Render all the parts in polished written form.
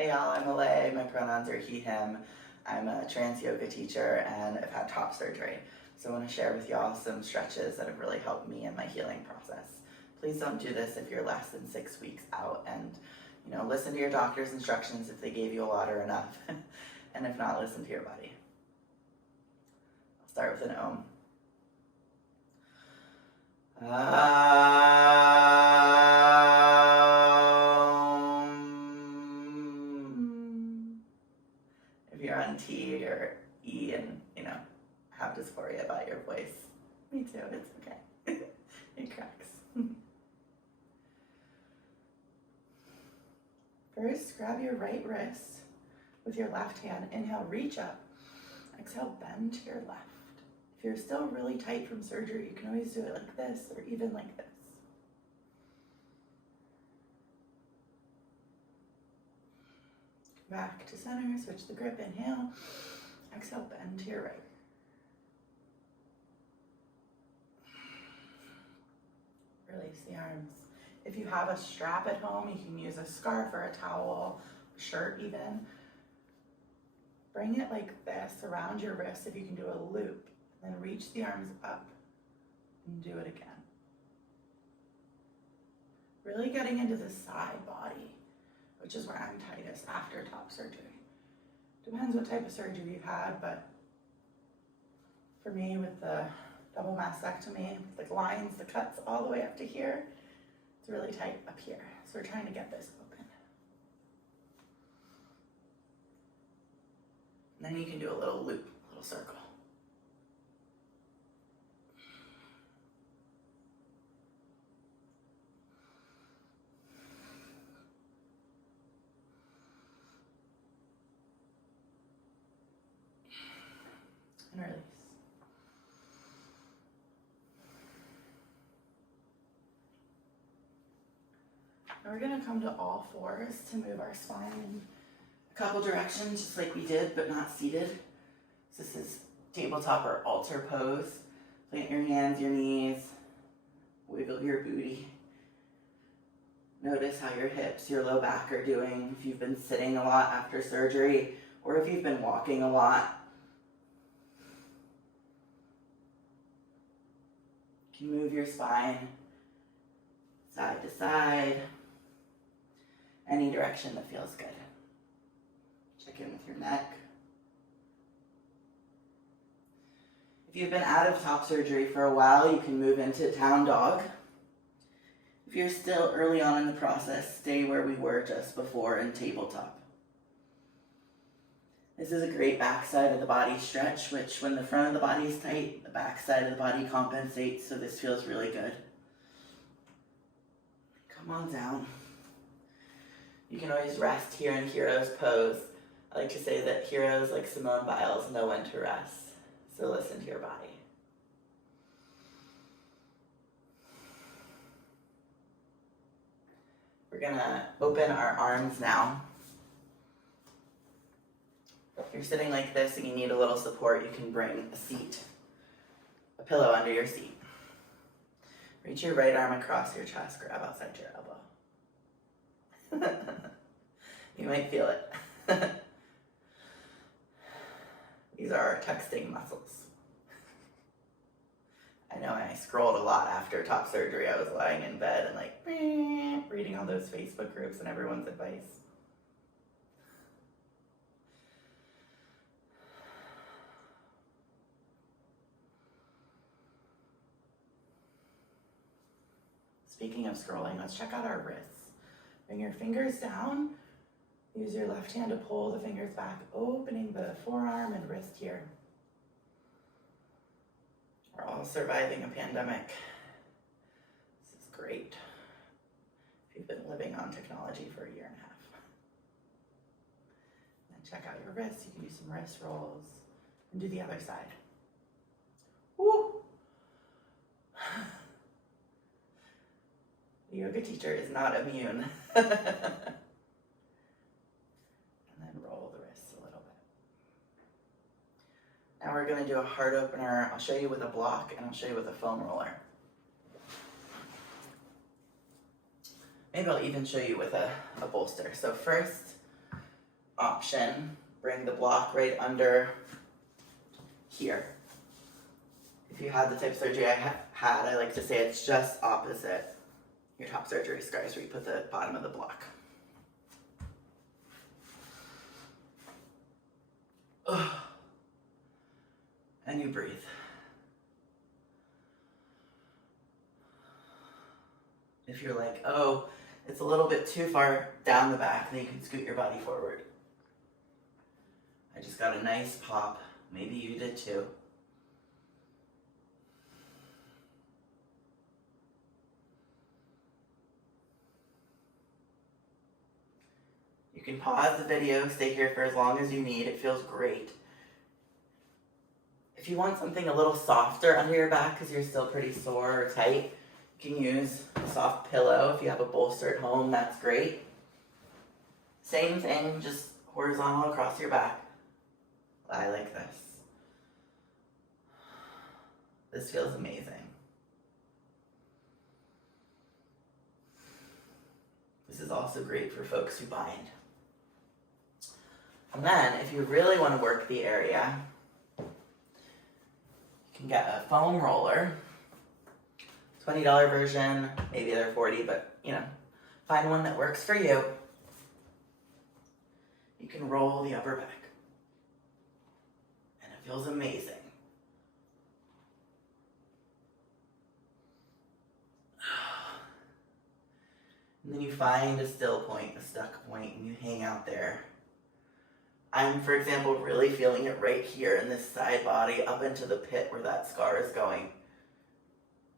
Hey y'all, I'm Alay. My pronouns are he, him. I'm a trans yoga teacher and I've had top surgery. So I want to share with y'all some stretches that have really helped me in my healing process. Please don't do this if you're less than 6 weeks out, and listen to your doctor's instructions if they gave you a lot or enough. And if not, listen to your body. I'll start with an Om. If you're on T or E and have dysphoria about your voice, me too, it's okay. It cracks. First, grab your right wrist with your left hand. Inhale, reach up. Exhale, bend to your left. If you're still really tight from surgery, you can always do it like this or even like this. Back to center, switch the grip, inhale. Exhale, bend to your right. Release the arms. If you have a strap at home, you can use a scarf or a towel, a shirt even. Bring it like this around your wrist if you can do a loop. Then reach the arms up and do it again. Really getting into the side body, which is where I'm tightest after top surgery. Depends what type of surgery you've had, but for me with the double mastectomy, the lines, the cuts all the way up to here, it's really tight up here. So we're trying to get this open. And then you can do a little loop, a little circle. And release. Now we're going to come to all fours to move our spine in a couple directions, just like we did, but not seated. So this is tabletop or altar pose. Plant your hands, your knees, wiggle your booty. Notice how your hips, your low back are doing. If you've been sitting a lot after surgery, or if you've been walking a lot, you can move your spine side to side, any direction that feels good. Check in with your neck. If you've been out of top surgery for a while, you can move into down dog. If you're still early on in the process, stay where we were just before in tabletop. This is a great back side of the body stretch, which when the front of the body is tight, the back side of the body compensates, so this feels really good. Come on down. You can always rest here in hero's pose. I like to say that heroes like Simone Biles know when to rest, so listen to your body. We're gonna open our arms now. If you're sitting like this and you need a little support, you can bring a seat, a pillow under your seat. Reach your right arm across your chest, grab outside your elbow. You might feel it. These are our texting muscles. I know I scrolled a lot after top surgery. I was lying in bed and reading all those Facebook groups and everyone's advice. Speaking of scrolling, let's check out our wrists. Bring your fingers down. Use your left hand to pull the fingers back, opening the forearm and wrist here. We're all surviving a pandemic. This is great. If you've been living on technology for a year and a half. And then check out your wrists. You can do some wrist rolls and do the other side. Woo! The yoga teacher is not immune. And then roll the wrists a little bit. Now we're going to do a heart opener. I'll show you with a block and I'll show you with a foam roller. Maybe I'll even show you with a bolster. So first, option, bring the block right under here. If you had the type of surgery I had, I like to say it's just opposite your top surgery scars where you put the bottom of the block. And you breathe. If you're like, oh, it's a little bit too far down the back, then you can scoot your body forward. I just got a nice pop. Maybe you did too. You can pause the video, stay here for as long as you need. It feels great. If you want something a little softer under your back because you're still pretty sore or tight, you can use a soft pillow. If you have a bolster at home, that's great. Same thing, just horizontal across your back. Lie like this. This feels amazing. This is also great for folks who bind. And then, if you really want to work the area, you can get a foam roller. $20 version, maybe they're $40, but find one that works for you. You can roll the upper back. And it feels amazing. And then you find a still point, a stuck point, and you hang out there. I'm, for example, really feeling it right here in this side body up into the pit where that scar is going.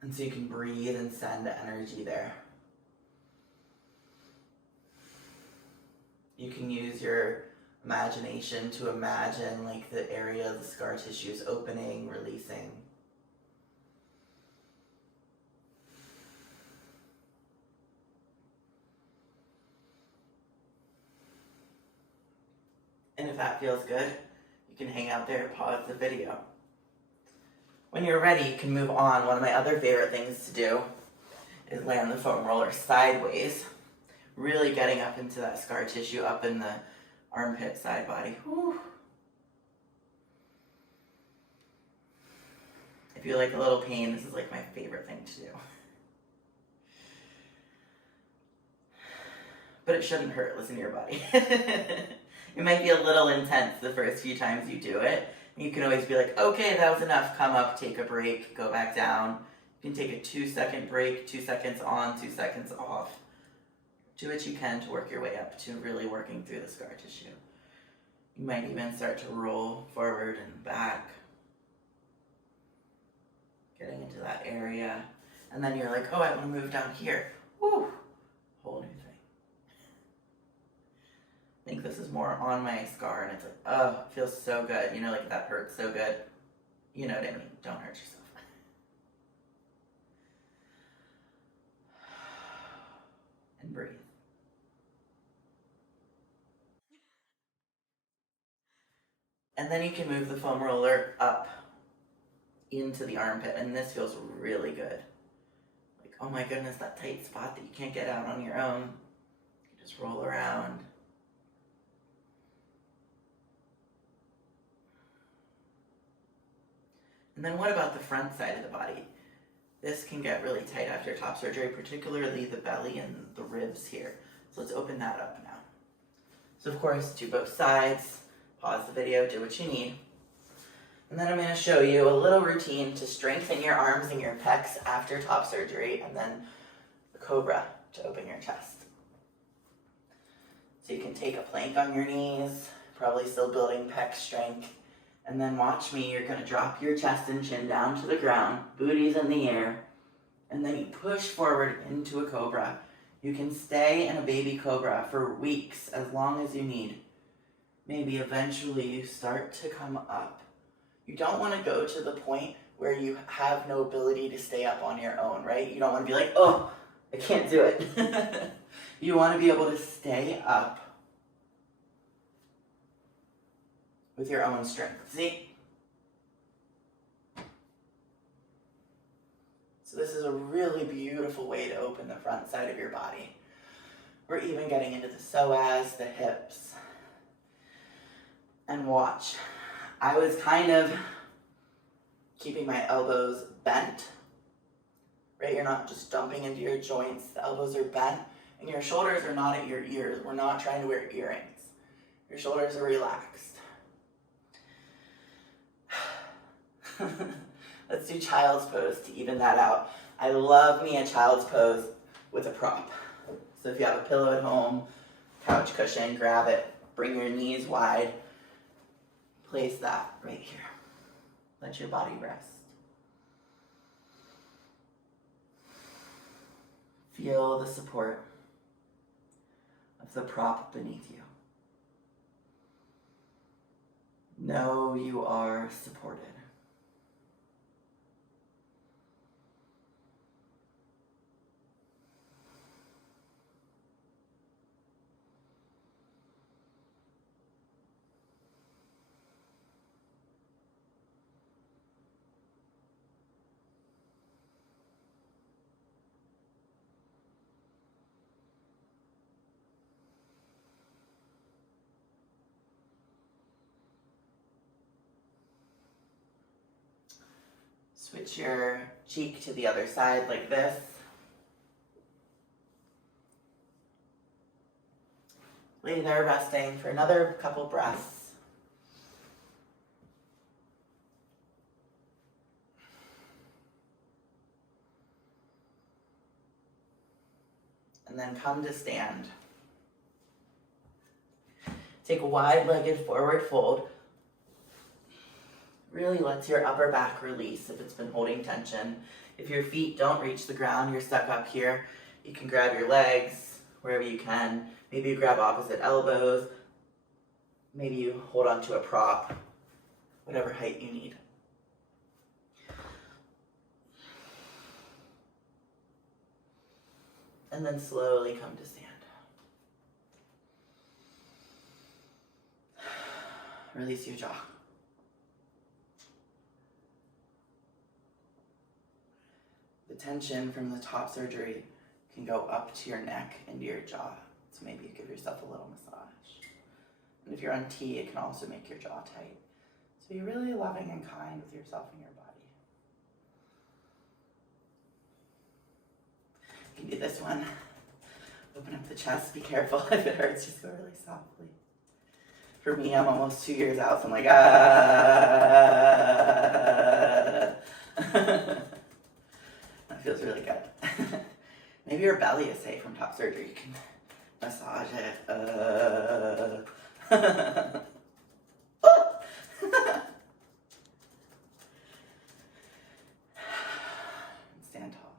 And so you can breathe and send energy there. You can use your imagination to imagine like the area of the scar tissue is opening, releasing. And if that feels good, you can hang out there, pause the video. When you're ready, you can move on. One of my other favorite things to do is lay on the foam roller sideways, really getting up into that scar tissue, up in the armpit side body. Whew. If you like a little pain, this is like my favorite thing to do. But it shouldn't hurt. Listen to your body. It might be a little intense the first few times you do it. You can always be like, okay, that was enough. Come up, take a break, go back down. You can take a 2-second break, 2 seconds on, 2 seconds off. Do what you can to work your way up to really working through the scar tissue. You might even start to roll forward and back, getting into that area. And then you're like, oh, I want to move down here. Woo! Whole new thing. I think this is more on my scar, and it's like, oh, it feels so good. Like that hurts so good. You know what I mean? Don't hurt yourself. And breathe. And then you can move the foam roller up into the armpit, and this feels really good. Like, oh my goodness, that tight spot that you can't get out on your own. You just roll around. And then what about the front side of the body? This can get really tight after top surgery, particularly the belly and the ribs here. So let's open that up now. So of course, do both sides, pause the video, do what you need. And then I'm going to show you a little routine to strengthen your arms and your pecs after top surgery, and then the cobra to open your chest. So you can take a plank on your knees, probably still building pec strength. And then watch me, you're going to drop your chest and chin down to the ground, booties in the air, and then you push forward into a cobra. You can stay in a baby cobra for weeks, as long as you need. Maybe eventually you start to come up. You don't want to go to the point where you have no ability to stay up on your own, right? You don't want to be like, oh, I can't do it. You want to be able to stay up with your own strength. See? So this is a really beautiful way to open the front side of your body. We're even getting into the psoas, the hips. And watch. I was kind of keeping my elbows bent, right? You're not just dumping into your joints. The elbows are bent, and your shoulders are not at your ears. We're not trying to wear earrings. Your shoulders are relaxed. Let's do child's pose to even that out. I love me a child's pose with a prop. So if you have a pillow at home, couch cushion, grab it, bring your knees wide, place that right here. Let your body rest. Feel the support of the prop beneath you. Know you are supported. Switch your cheek to the other side like this. Lay there resting for another couple breaths. And then come to stand. Take a wide-legged forward fold. Really lets your upper back release if it's been holding tension. If your feet don't reach the ground, you're stuck up here, you can grab your legs wherever you can. Maybe you grab opposite elbows. Maybe you hold onto a prop, whatever height you need. And then slowly come to stand. Release your jaw. The tension from the top surgery can go up to your neck and your jaw. So maybe you give yourself a little massage. And if you're on T, it can also make your jaw tight. So be really loving and kind with yourself and your body. You can do this one. Open up the chest. Be careful if it hurts. Just go really softly. For me, I'm almost 2 years out, so I'm like, ah. That feels really good. Maybe your belly is safe from top surgery. You can massage it. Stand tall.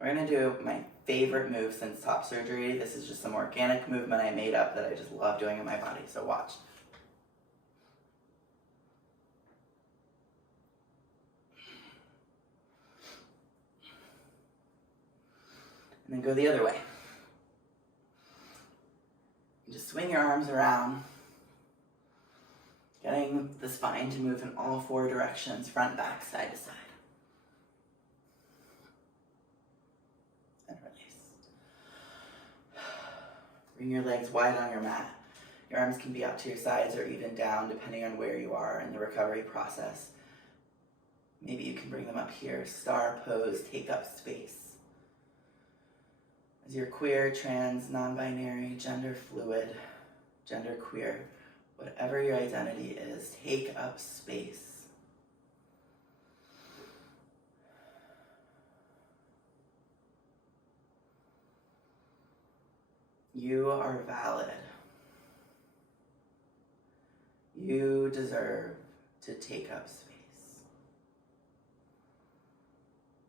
We're gonna do my favorite move since top surgery. This is just some organic movement I made up that I just love doing in my body, so watch. And then go the other way. Just swing your arms around, getting the spine to move in all four directions, front, back, side to side. And release. Bring your legs wide on your mat. Your arms can be up to your sides or even down, depending on where you are in the recovery process. Maybe you can bring them up here. Star pose, take up space. As you're queer, trans, non-binary, gender fluid, gender queer, whatever your identity is, take up space. You are valid. You deserve to take up space.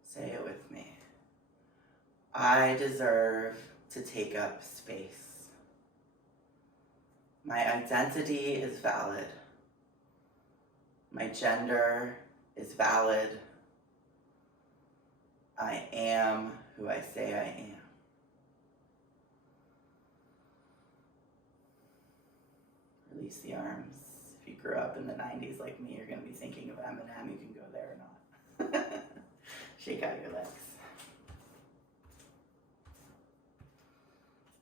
Say it with me. I deserve to take up space. My identity is valid. My gender is valid. I am who I say I am. Release the arms. If you grew up in the 90s like me, you're going to be thinking of Eminem. You can go there or not. Shake out your legs.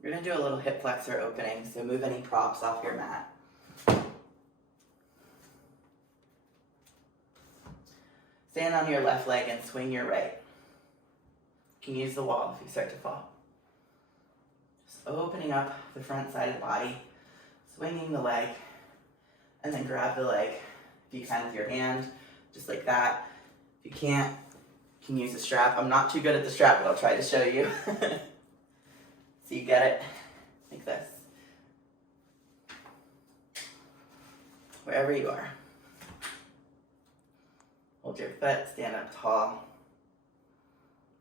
We're going to do a little hip flexor opening, so move any props off your mat. Stand on your left leg and swing your right. You can use the wall if you start to fall. Just opening up the front side of the body, swinging the leg, and then grab the leg if you can with your hand, just like that. If you can't, you can use a strap. I'm not too good at the strap, but I'll try to show you. So you get it like this. Wherever you are. Hold your foot, stand up tall.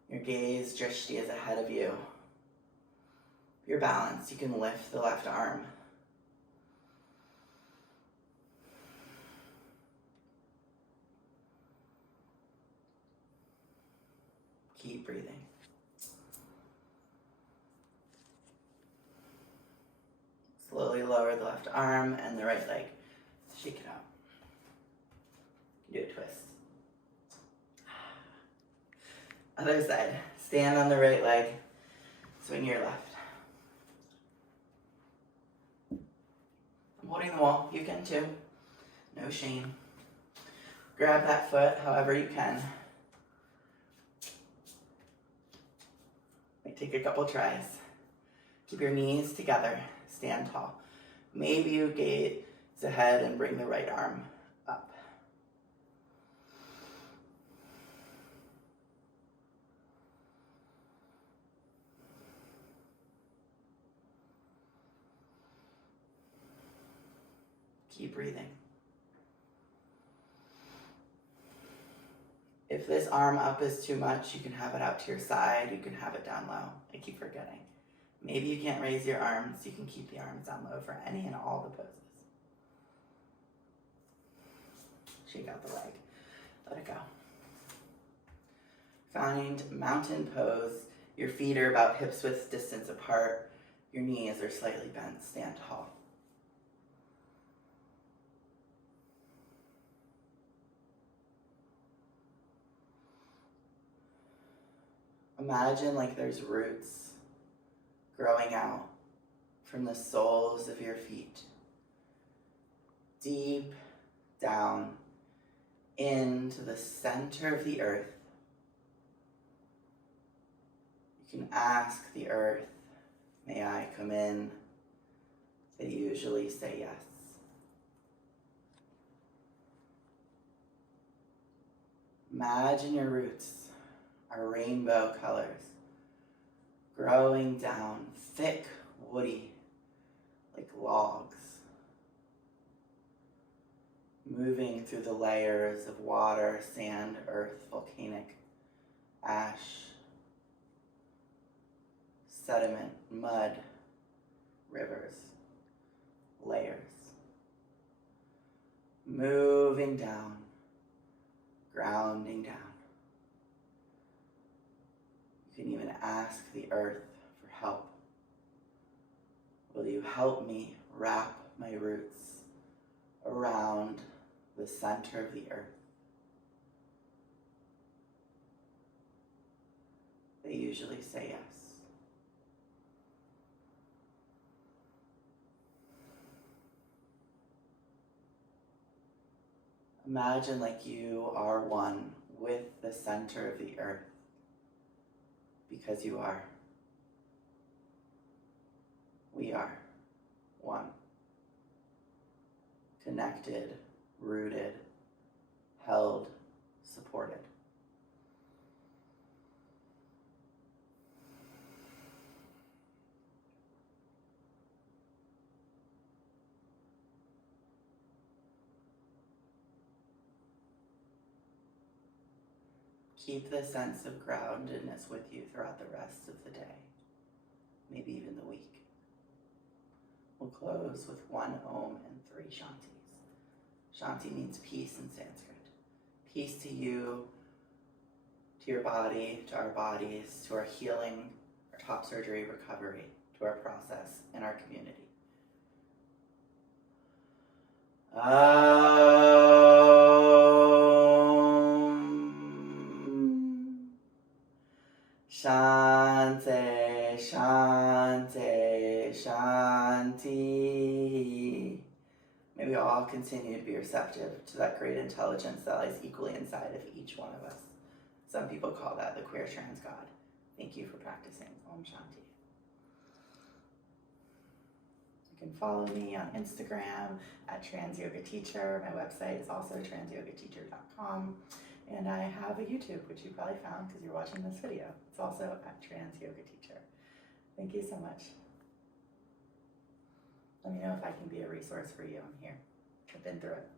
Your gaze, drishti, is ahead of you. If you're balanced, you can lift the left arm. Keep breathing. Slowly lower the left arm and the right leg. Shake it out. Do a twist. Other side. Stand on the right leg. Swing your left. I'm holding the wall. You can too. No shame. Grab that foot however you can. Might take a couple tries. Keep your knees together. Stand tall. Maybe you gaze ahead and bring the right arm up. Keep breathing. If this arm up is too much, you can have it out to your side. You can have it down low. I keep forgetting. Maybe you can't raise your arms. You can keep the arms down low for any and all the poses. Shake out the leg. Let it go. Find mountain pose. Your feet are about hips width distance apart. Your knees are slightly bent. Stand tall. Imagine like there's roots growing out from the soles of your feet, deep down into the center of the earth. You can ask the earth, may I come in? They usually say yes. Imagine your roots are rainbow colors, growing down, thick, woody, like logs, moving through the layers of water, sand, earth, volcanic ash, sediment, mud, rivers, layers, moving down, grounding down. You can even ask the earth for help. Will you help me wrap my roots around the center of the earth? They usually say yes. Imagine like you are one with the center of the earth, because you are. We are one. Connected, rooted, held, supported. Keep this sense of groundedness with you throughout the rest of the day, maybe even the week. We'll close with 1 Om and 3 Shantis. Shanti means peace in Sanskrit. Peace to you, to your body, to our bodies, to our healing, our top surgery recovery, to our process, and our community. Shanti, Shanti, Shanti. May we all continue to be receptive to that great intelligence that lies equally inside of each one of us. Some people call that the queer trans God. Thank you for practicing. Om Shanti. You can follow me on Instagram at Trans Yoga Teacher. My website is also transyogateacher.com. And I have a YouTube, which you probably found because you're watching this video. It's also at Trans Yoga Teacher. Thank you so much. Let me know if I can be a resource for you. I'm here. I've been through it.